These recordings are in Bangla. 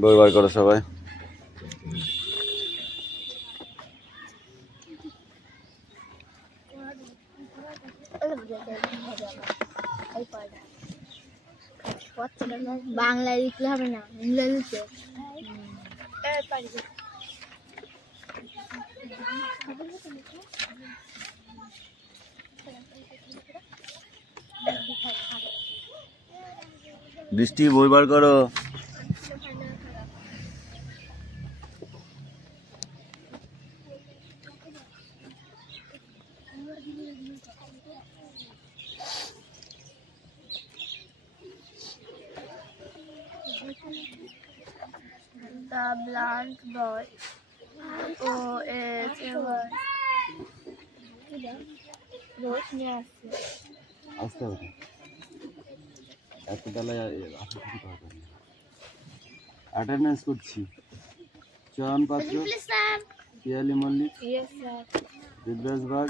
বই বার করো সবাই। বাংলায় লিখলে হবে না, ইংরেজিতে। বৃষ্টি বই বার করো। The Blind Boy. রোজ নিয়ে আসছে। আসতে হবে এত বেলায় অ্যাটেন্ডেন্স করছি। চয়ন পাত্র, পিয়ালি মল্লিক, দিব্যাস বাগ,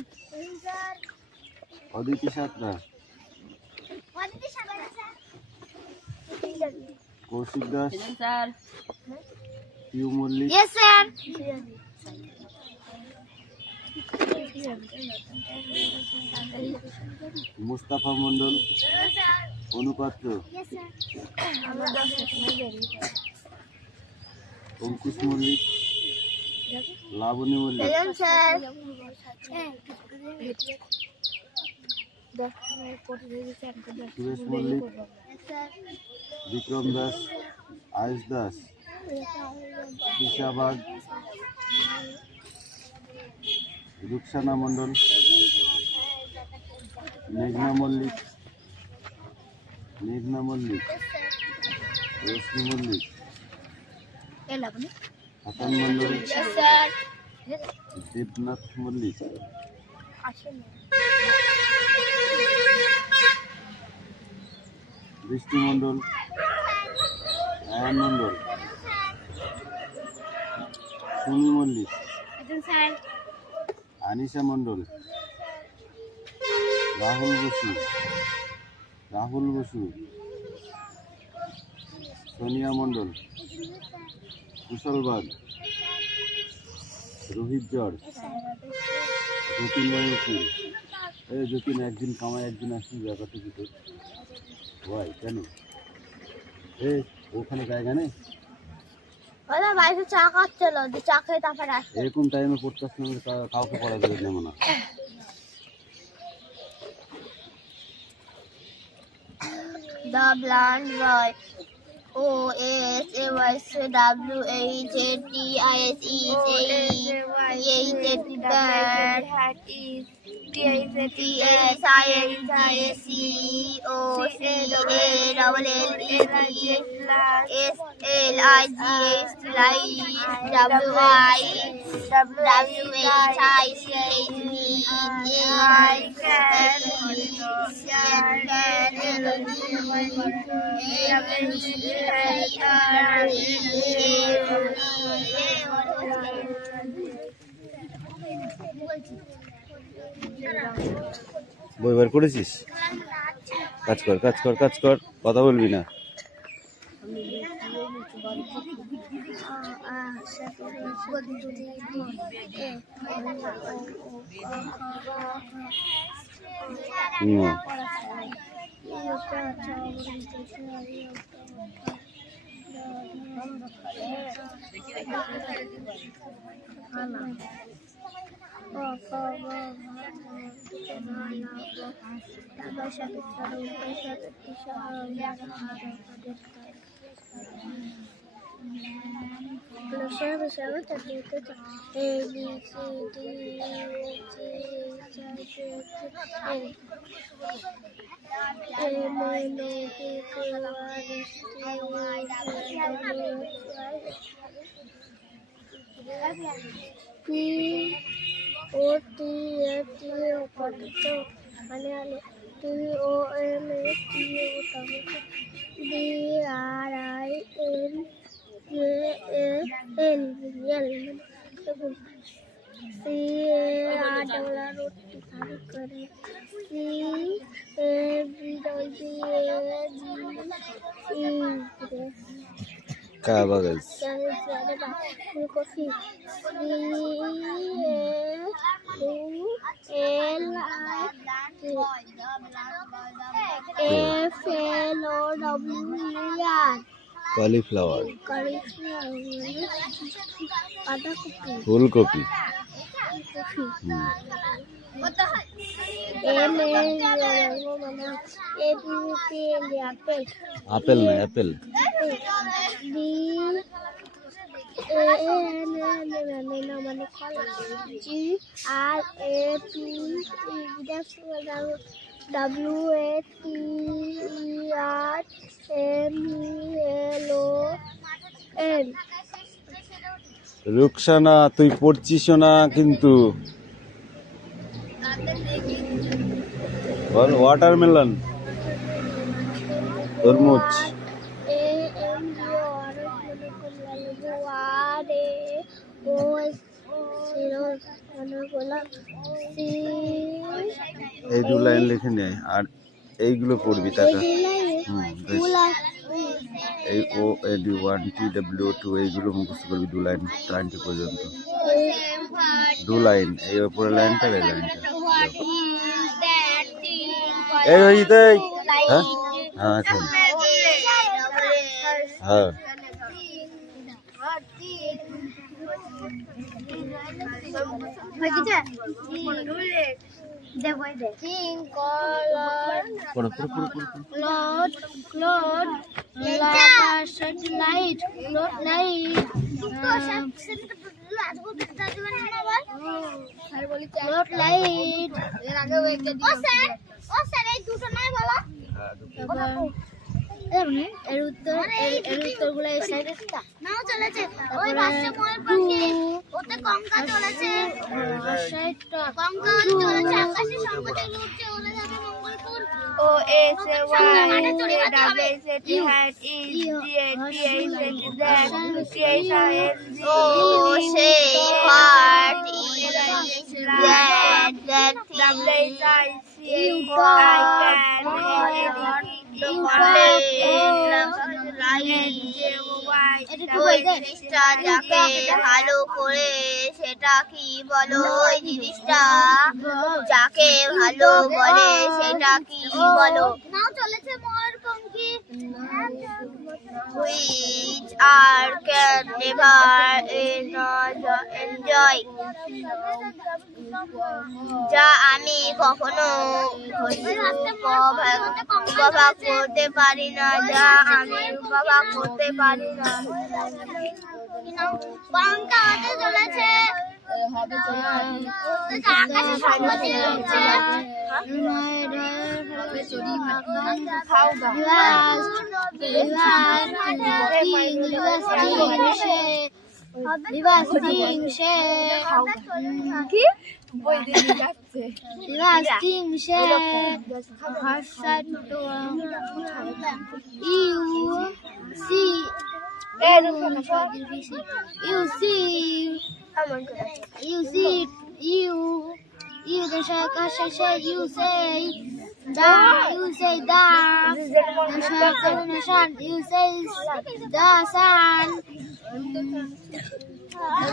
অদিতি সাঁতরা, কৌশিক দাস, পিউ মল্লিক, মুস্তাফা মন্ডল, অনুপাত্র, অঙ্কুশ মল্লিক, লাবণী মল্লিক, সুরেশ মল্লিক, বিক্রম দাস, আয়ুষ দাস, তৃষা বাগ, রুকসানা মন্ডল, মেঘনা মল্লিক, রশ্মি মল্লিক, হাসান মন্ডল, দেবনাথ মল্লিক, বৃষ্টি মন্ডল, আয়ান মন্ডল, সুমি মল্লিক, আনিশা মন্ডল, রাহুল বসু, সোনিয়া মন্ডল, কুশল বাগ, রোহিত জড়, যতীন উকিল। এই যতীন একদিন কামায় একদিন আসি, ব্যাপারটা কি তোর ভাই? কেন ওখানে জায়গা নেই? চা খাচ্ছিল, চা খেয়ে তারপরে আসছে। এরকম টাইমে পড়তে আসলে কাউকে পড়া দেবে যেমন না। The Blind Boy. বই বার করেছিস? কাজ কর, কথা বলবি না। C A R double R O T खाली करे C A B double B A G E कागज फूलकपी C A L F L O W E R cauliflower बांधाकपি फूलकपি एम ए पी एप्पल আপেল না অ্যাপেল बी ए एन মানে কলা G R A P W A T E R M E L O N Ruksana তুই পড়ছিস না কিন্তু বল ওয়াটারমেলন তরমুজ A M U R R A O zero কোলা সি এই দু লাইন লিখে নে আর এইগুলো পড়বি টাকা এই ও এডি 1 টি ডব্লিউ 2 এইগুলো মুখস্থ করবি দু লাইন 20 পর্যন্ত দু লাইন এই উপরের লাইনটা এই লাইনটা এই হইতে হ্যাঁ হ্যাঁ এখন হ্যাঁ পড়ো পড়ো পড়ো পড়ো क्लोड क्लोड लाइट क्लोड लाइट क्लोड लाइट এর উত্তরগুলো এই সাইডে নাও চলেছে ওই বাচ্চা মোয়ের পাখি ওতে কঙ্কা চলেছে কঙ্কা চলেছে আকাশে সংকটে উঠছে ওরে যাবে মঙ্গলপুর ও S Y double S T hat E G A T A Z that T A S O say heart E Z that double S I C I can জিনিসটা যাকে ভালো করে সেটা কি বলো ওই জিনিসটা যাকে ভালো বলে সেটা কি বলো নাও চলেছে ময়ূরপঙ্খী which are can never enjoy যা আমি কখনো উপভোগ করতে পারি না যা আমি উপভোগ করতে পারি না পাঙ্কা হতে চলেছে আকাশে সংকটে উঠছে You the shaka you say da you say da the shaka you say da san the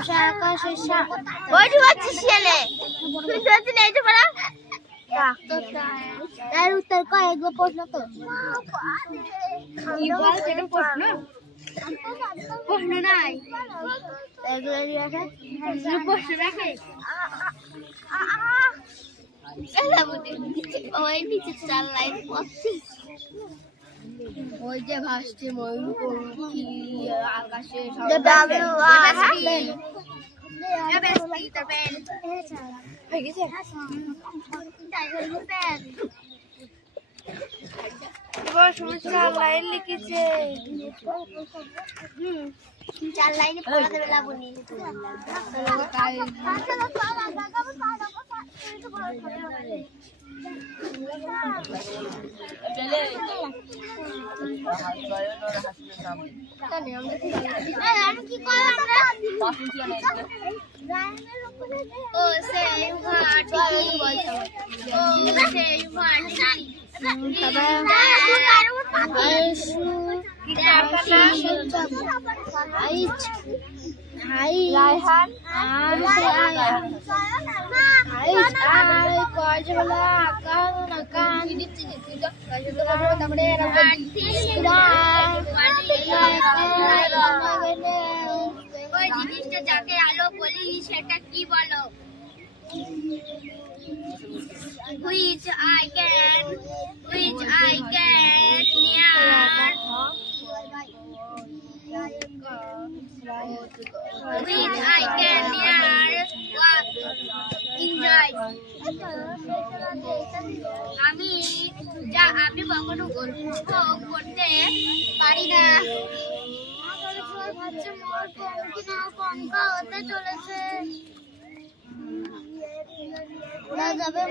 shaka what do you want to say তুই যদি নেইতে পারা তার উত্তর কয় একবার প্রশ্ন তো কি বল সেটা প্রশ্ন প্রশ্ন নাই এগুলো রাখে প্রশ্ন রাখে ওই নিচে চার লাইন ওই যে ভাসছে ময়ূরপঙ্খী আকাশে চার লাইন লিখেছে চার লাইনে পড়াতে বেলা বনি আমি কি করলাম ও সেই ভাটি ও সেই ভাটি রায়হান ওই জিনিসটা যাকে আলো বলি সেটা কি বলো? which I can near which I can near enjoy আমি কখনো গল্প করতে পারি না। কঙ্কা হতে চলেছে ওরা যাবে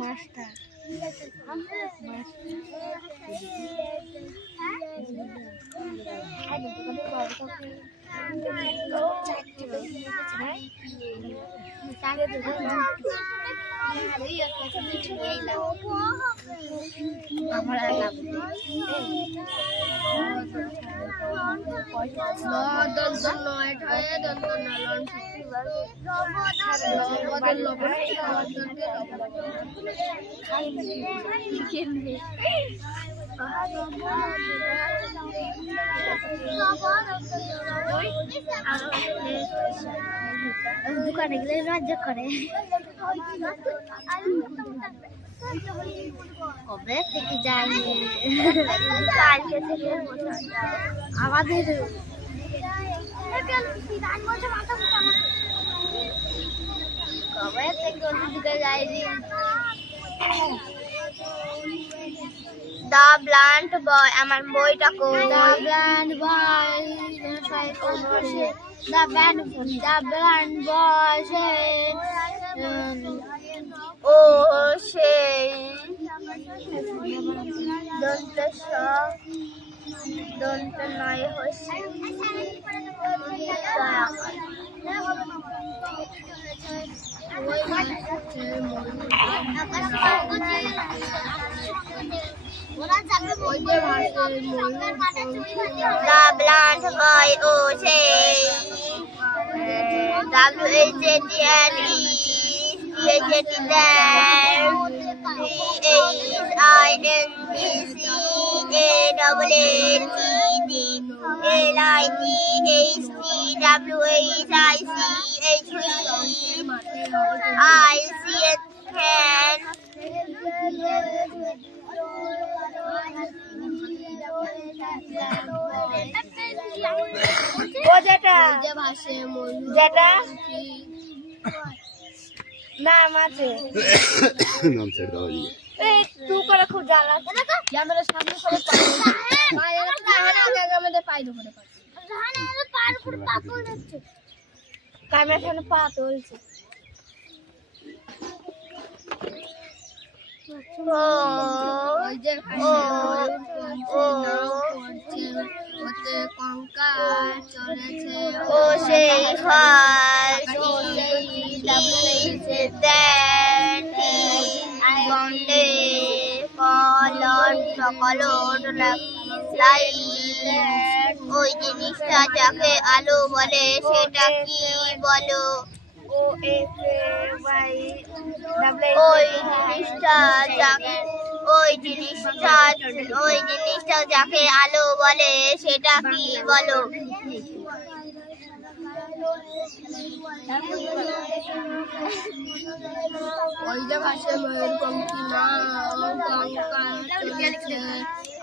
মাস্টার দোকানে গেলে রাজ্য করে কবে থেকে যাই আমাদের কবে থেকে ওদিকে যাইনি। দ্য ব্লান্ট বয় আমার বইটা কই? The blunt boy the blunt boy ও সেই দন্ত নয় হচ্ছে The blunt boy O J W-H-A-T-L-E P-H-A-T-L-E-I-N-G-C-A-L-L-E-D L-I-T-H-T-W-H-I-C-H-I-C-H-Can ও যেটা যেটা নাম আছে নাম ছেড়ে দাও এই তু করে খুব জ্বালা আমাদের সামনে সবাই আমাদের পাই ধরে কামের সামনে পা তুলছে ও সেই কলন লাইট ওই জিনিসটা যাকে আলো বলে সেটা কি বলো ওই জিনিসটা যাকে আলো বলে সেটা কি বলো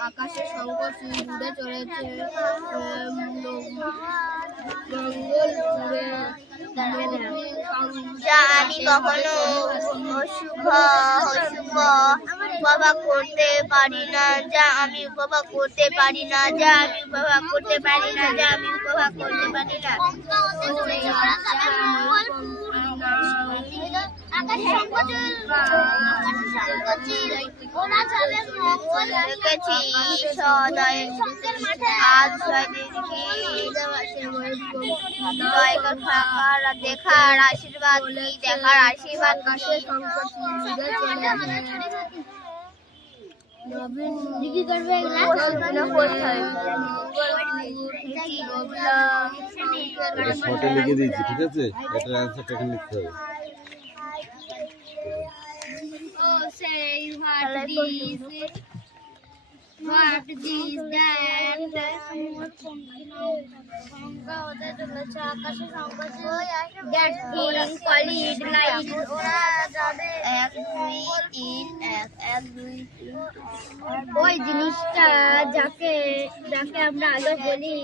আকাশে শঙ্খ উড়ে চলেছে যা আমি কখনো অশুভ উপভোগ করতে পারি না যা আমি উপভোগ করতে পারি না দেখেছি সদয় আজ দেখার আশীর্বাদ শর্টে লিখে দিয়েছি, ঠিক আছে? এটার অ্যান্সারটা এখানে লিখতে হবে। What is that? ওই জিনিসটা যাকে আমরা আলো বলি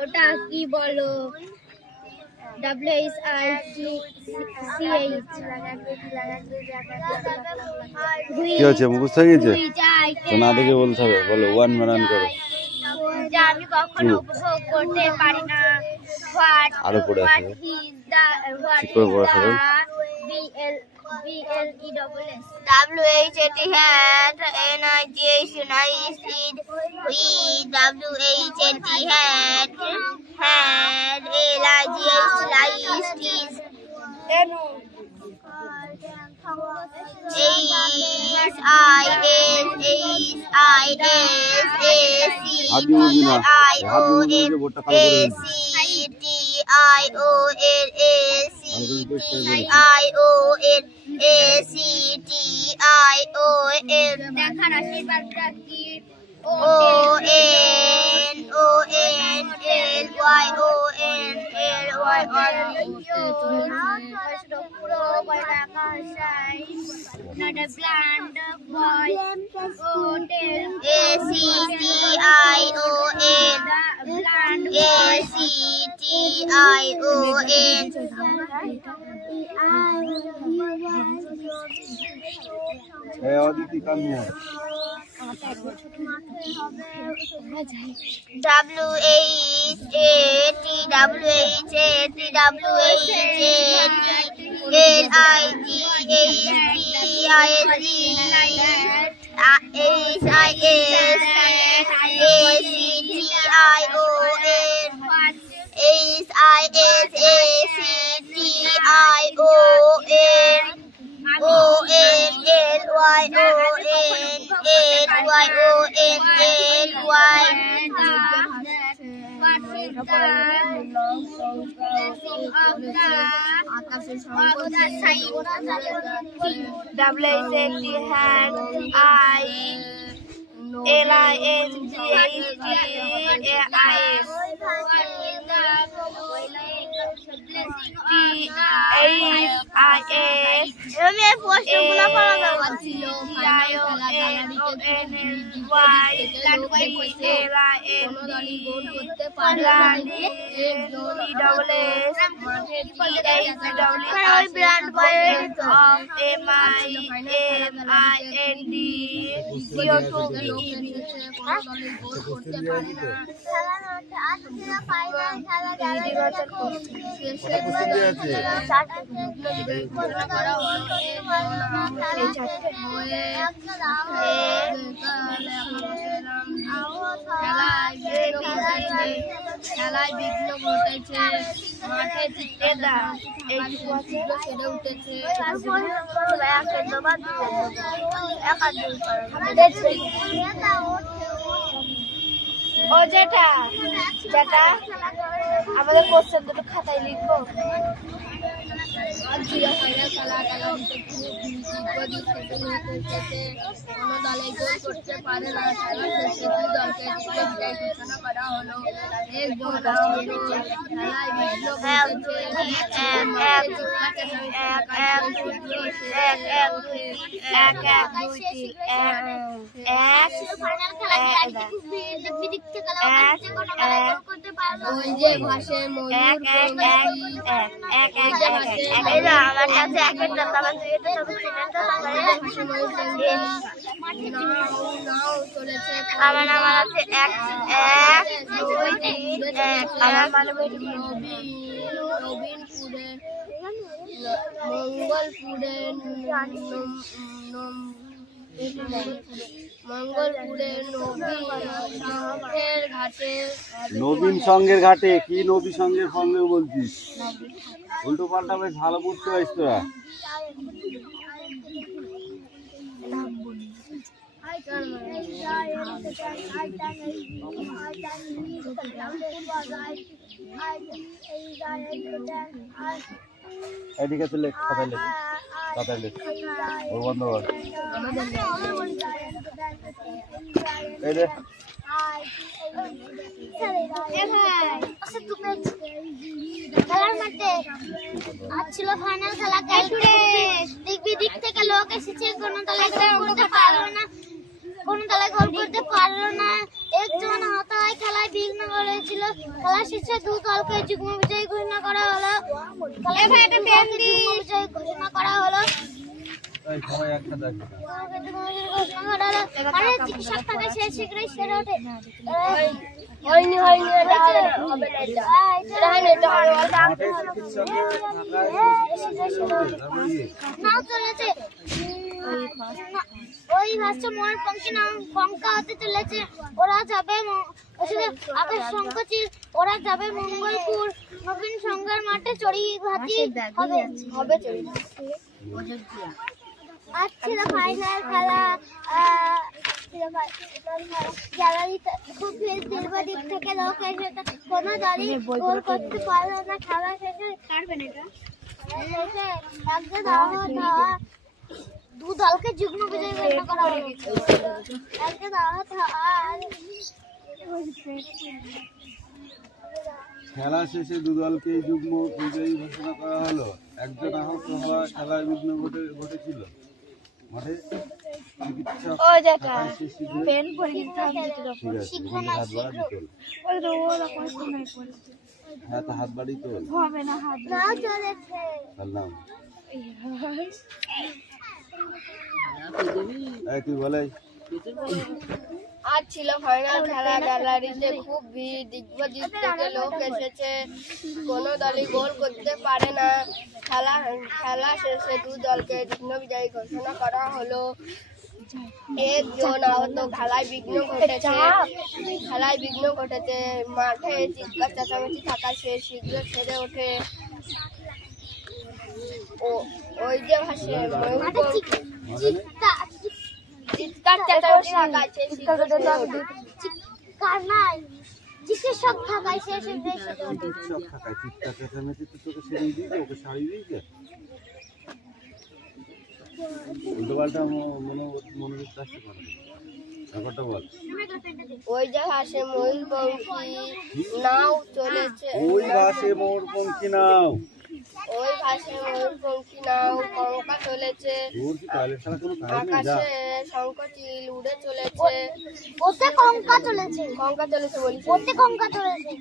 ওটা কি বলো কি হচ্ছে, মুখস্থ হয়ে গেছে? তো না দেখে বলতে হবে, বলো ওয়ান বানান করো। যা আমি কখনো উপভোগ করতে পারি না আরো পড়ে আসবে, ঠিক করে পড়া সবাই। WHAT hat NIGH nice it we WHAT hat LIGH lice is দেখার আশীর্বাদ প্রাপ্তি not a bland boy Aditi Kamiya খেলায় বিঘ্ন ঘটেছে, মাঠে জিতে এইটুকু সেরে উঠেছে। ও যেটা যেটা আমাদের কোশ্চেন দুটো খাতায় লিখবো। কোনো দলে গোল করতে পারে না, খেলা শেষে দুই দলকে বিজয়ী ঘোষণা করা হলো। একজন খেলায় বিঘ্ন ওই যে ভাসে ময়ূর নাও চলেছে নবীনপুরে মঙ্গলপুরে নবীন ঘাটে নবীন সঙ্গের ঘাটে কি নবী সঙ্গের সঙ্গে বলছিস? উল্টো পাল্টা বেশ ভালো বুঝতে পারিস তোরা। এদিকে তো লেখ, খাতায় লেখ, খাতায় লেখ। ওর বন্ধ কর। এই রে খেলার মাঠে আজ ছিল ফাইনাল খেলা। দেখবি দিক থেকে লোক এসেছে, কোনো দলে গোল করতে পারলো না, কোনো দলে গোল করতে পারলো না। একজন হতায় খেলায় বিঘ্ন করেছিল। খেলা শেষে দু দলকে যুগ্ম বিজয়ী ঘোষণা করা হলো। বিজয়ী ঘোষণা করা হলো। সবাই একসাথে মানে চিকিৎসক থাকে সে শীঘ্রই সেরে ওঠে। হয়নি এটা হবে না, এটা হয় না, এটা হয় নাও চলেছে ওই ভাষ্য ময়ের পঙ্কা হতে চলেছে। ওরা যাবে আকাশ শঙ্কচিল, ওরা যাবে মঙ্গলপুর নবীন সংঘের মাঠে চড়িভাতি হবে। আজ ছিল ফাইনাল খেলা। গ্যালারিতে খুব দীর্ঘদিক থেকে লোক এসে কোনো দলই গোল করতে পারলো না। খেলা শেষে দু দলকে যুগ্ম বিজয়ী ঘোষণা করা হলো। একজন আহত আর খেলা শেষে দু দলকে যুগ্ম বিজয়ী ঘোষণা করা হলো। একজন আহত হওয়া খেলায় বিঘ্ন ঘটেছিল। মাঠে চিকিৎসক পেন পরীক্ষা হাত বাড়াবি তোল। হ্যাঁ তো হাত বাড়ি তোল। হবে না, হাত নাও চলেছে। তার নাম তুই বলে। আজ ছিল ফাইনাল খেলা। গ্যালারিতে খুব ভিড়, দিক থেকে লোক এসেছে, কোনো দলই গোল করতে পারে না। খেলা শেষে দু দলকে যুগ্ম বিজয়ী ঘোষণা করা হলো। একজন আহত, খেলায় বিঘ্ন ঘটেছে। মাঠে চিৎকার চেঁচামেচি থাকা সে শীঘ্র সেরে ওঠে। ওই যে ভাসে চিৎকার চেঁচামেচি থাকা চিৎকার নাই, চিকিৎসক থাকায় সে চিকিৎসক থাকায় চিৎকার চেঁচামেচি তো তোকে সেরে দিয়েছে, ওকে সারিয়ে দিয়েছে। উল্টো পাল্টা মনোযোগ চাষতে পারে ব্যাপারটা বল। ওই যে ভাসে ময়ূরপঙ্খী নাও চলেছে। ওই ভাসে ময়ূরপঙ্খী নাও পঙ্কা চলেছে। আকাশে শঙ্খচিল উড়ে চলেছে। ওতে কঙ্কা চলেছে বলছি, ওতে কঙ্কা চলেছে।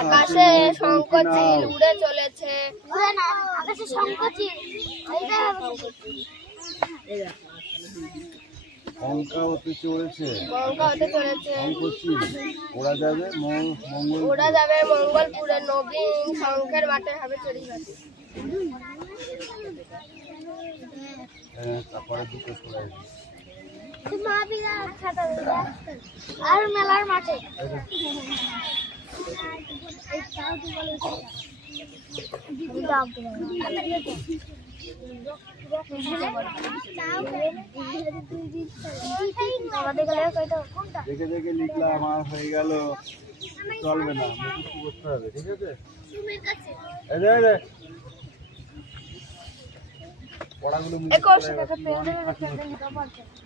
আকাশে শঙ্খচিল উড়ে চলেছে। উড়ে না, আকাশে শঙ্খচিল কঙ্কা হতে চলেছে। শঙ্খচিল ওরা যাবে মঙ্গলপুরের নবীন সংঘের মাঠে হবে চড়িভাতি। তারপরে দুটো চলে আর মেলার মাঠে দেখে দেখে লিখলাম আর হয়ে গেল, চলবে না, মুখস্থ করতে হবে, ঠিক আছে? এই যে, এই যে, পড়াগুলো মুখস্থ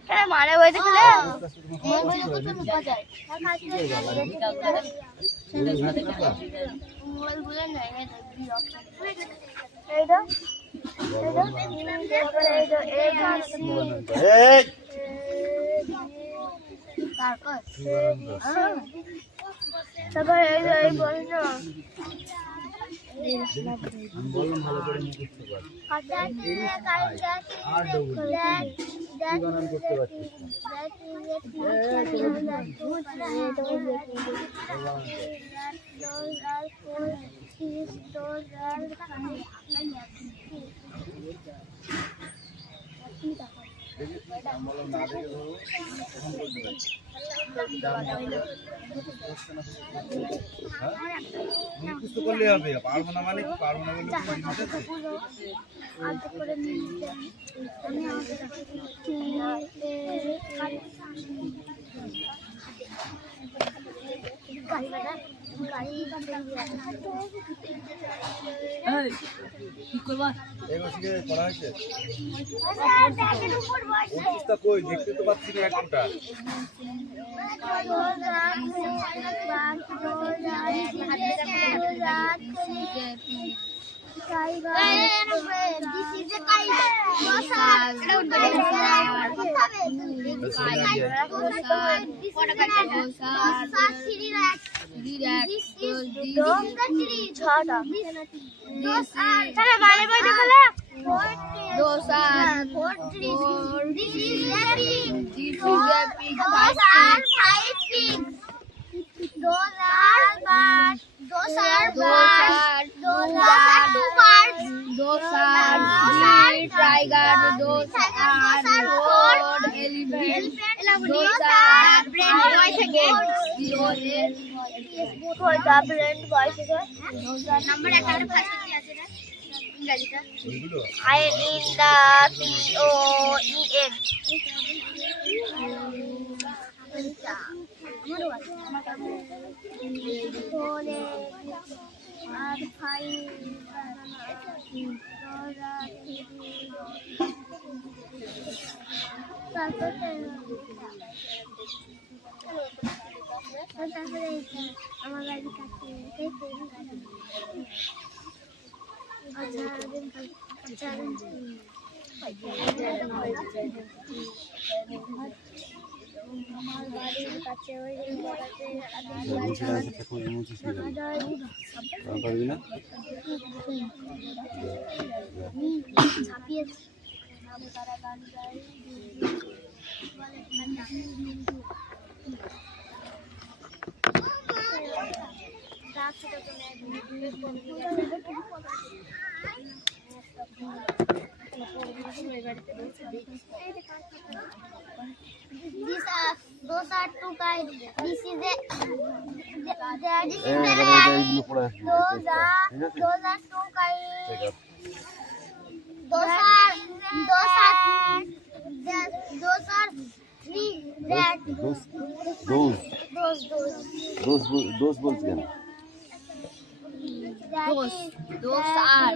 করে মারে বই দেখলে তারপরে এই বল না বললাম ভালো করে মুখস্থ কর। আর বানান করতে পারছিস মুখস্থ করলে হবে, পারবো না মানে পারবো না বলে পড়া হয়েছে? কই দেখতে তো পাচ্ছি না একটা। আমার গাড়ি কাছে পারবি না? Those are two kinds. This is a. Those are two kinds. Those are three. That. Those বলছি কেন? Those are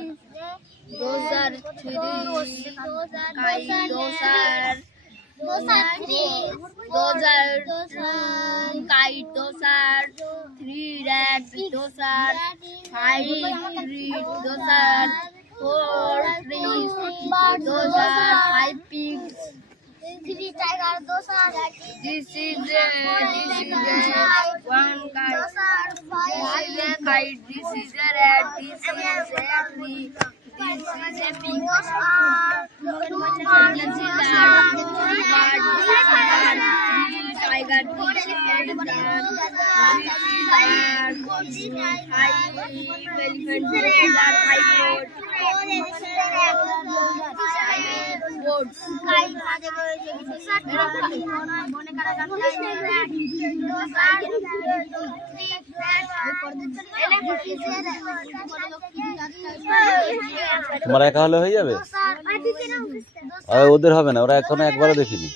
three. Those are three. Those are kite. Those are three rats. Those are five trees. Those are four trees. Those are five pigs. Three tigers. Those are. This is one kite. Those are five. This is a kite. This is a rat. This is a tree. This is a pig. Those are two birds. This is a tiger. This is a elephant. Those are তোমার একা হলে হয়ে যাবে? আর ওদের হবে না, ওরা এখনো একবারও দেখিনি।